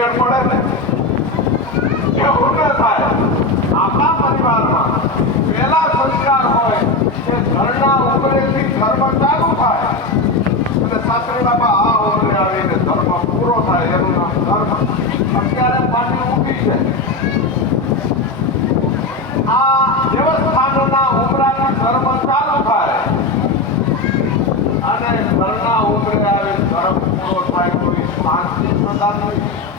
મેળ પડે ને એવું ન થાય. આપણા પરિવારમાં પહેલા સંસ્કાર હોય કે ઘરના ઉંમરેથી ધર્મ ચાલુ થાય. અને સાસરી બાપા આ ઉંમરે આવીને ધર્મ પૂરો થાય, એનું નામ ધર્મ. અત્યારે પાટી ઊભી છે. આ દેવસ્થાનના ઉમરાથી ધર્મ ચાલુ થાય. અને ઘરના ઉમરે આવે ધર્મ પૂરો થાય કોઈ શાંતિ પ્રદાન ઘરેથી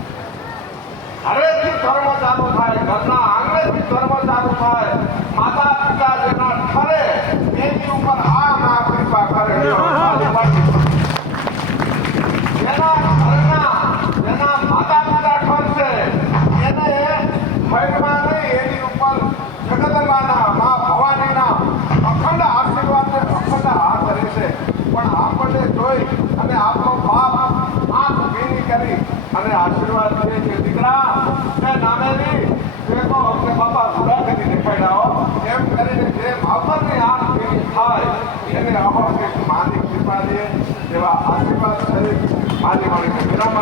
ધર્મ ચાલુ થાય ઘરના આંગણેથી ધર્મ ચાલુ થાય માતા પિતા જેના ઠરે, એની ઉપર આ મા કૃપા કરે જેના ઘરના માતા પિતા ઠરશે એને ભગવાન એની ઉપર જગદંબાના મા ભવાનીના અખંડ આશીર્વાદ ને અખંડ હાથ રહેશે પણ આપણને જોઈ અને આપણો બાપ આંખ ભીની કરી અને આશીર્વાદ દે કે દીકરા એ નામેલી તે તો અમને બાપા ગુડા કરી દેખાડ્યા એમ કરીને આંખ ભીની થાય, એને અહોનિક માની કૃપા દે, એવા આશીર્વાદ કરે માની માની વિરામ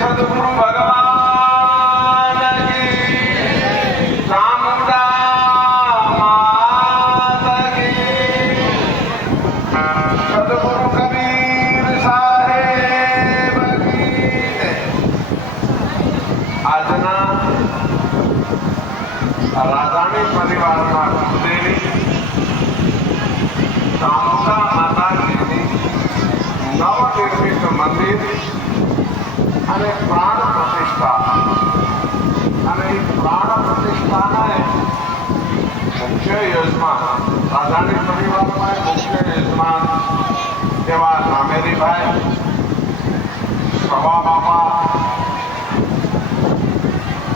સદગુરુ ભગવાન કી ચામુંડા માતા કી સદગુરુ કબીર સાહેબ કી જય. આજના રાજાણી પરિવારના કુળદેવી ચામુંડા માતાજીની નવનિર્મિત મંદિર અને પ્રાણ પ્રતિષ્ઠા. અને એ પ્રાણ પ્રતિષ્ઠાના મુખ્ય યજમાન રાજાણી પરિવારમાં મુખ્ય યજમાન એવા નામેરીભાઈ સવા બાપા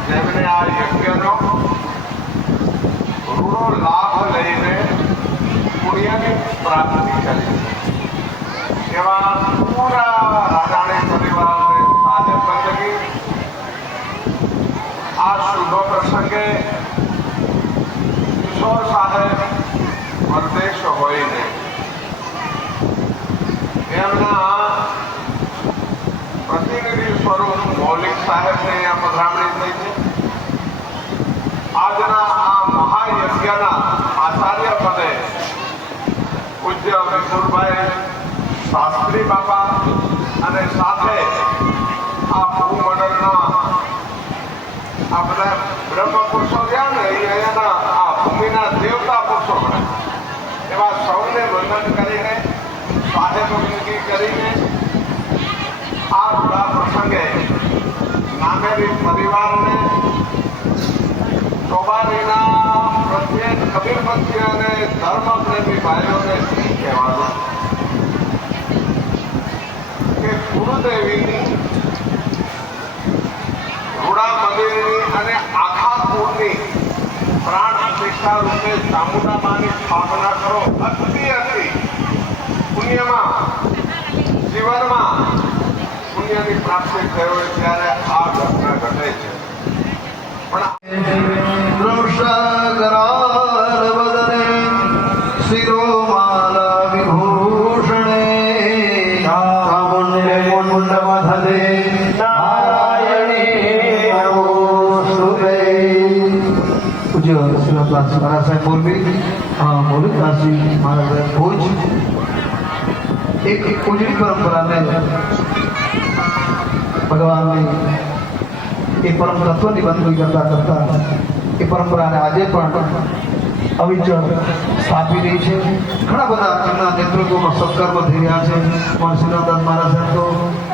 જેમણે આ યજ્ઞનો રૂડો લાભ લઈને પુણ્યની પ્રાપ્તિ કરી. એવા પૂરા રાજાણી પરિવારને આજે બંદગી આ શુભ પ્રસંગે કિશોર સાહેબ પરદેશ હોઈને એમના પ્રતિનિધિ સ્વરૂપ મૌલિક સાહેબને પધરામણી થઈ છે. આજના આ મહાયજ્ઞના આચાર્ય પદે પૂજ્ય વિપુલભાઈ શાસ્ત્રી બાપા અને સાથે આ ભૂમંડળના આ બધા બ્રહ્મ પુરુષો થયા ને અહીંયાના આ ભૂમિના દેવતા પુરુષો એવા સૌને વંદન કરીને સાહેબ કરીને આ બધા પ્રસંગે નામેરી પરિવારને ચોબારીના પ્રત્યેક કબીરપંથી અને ધર્મપ્રેમી ભાઈઓને કહેવાનું? કે ગુરુદેવીની રૂડા મંદિરની અને આખા કુળની પ્રાણ પ્રતિષ્ઠા રૂપે ચામુંડા સ્થાપના કરો. અતિ અતિ પુણ્યમાં, જીવનમાં પુણ્યની પ્રાપ્તિ થયો હોય ત્યારે આ ઘટના ઘટે છે પણ વૃષગરારવદને શિરોમાલા વિભૂષણે ચામુંડે મુંડમધરે નારાયણે નમોસ્તુતે પૂજ્ય શ્રીનાથદાસ મહારાજ સાહેબ મોરબી મૌલિકદાસજી મહારાજ સાહેબ ભુજ એક ઉજળી પરંપરાને ભગવાનની એ પરમ તત્વની બંધવી કરતા કરતા એ પરંપરાને આજે પણ અવિચળ સ્થાપી રહી છે. ઘણા બધા એમના નેતૃત્વમાં સત્કર્મ થઈ રહ્યા છે. પણ શ્રીનાથદાસ મહારાજ તો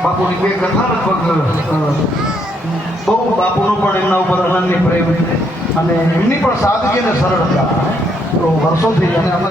બાપુની બે કથા લગભગ બહુ બાપુનો પણ એમના ઉપર અનન્ય પ્રેમ અને એમની પણ સાદગી અને સરળતા. તો વર્ષોથી અને અમે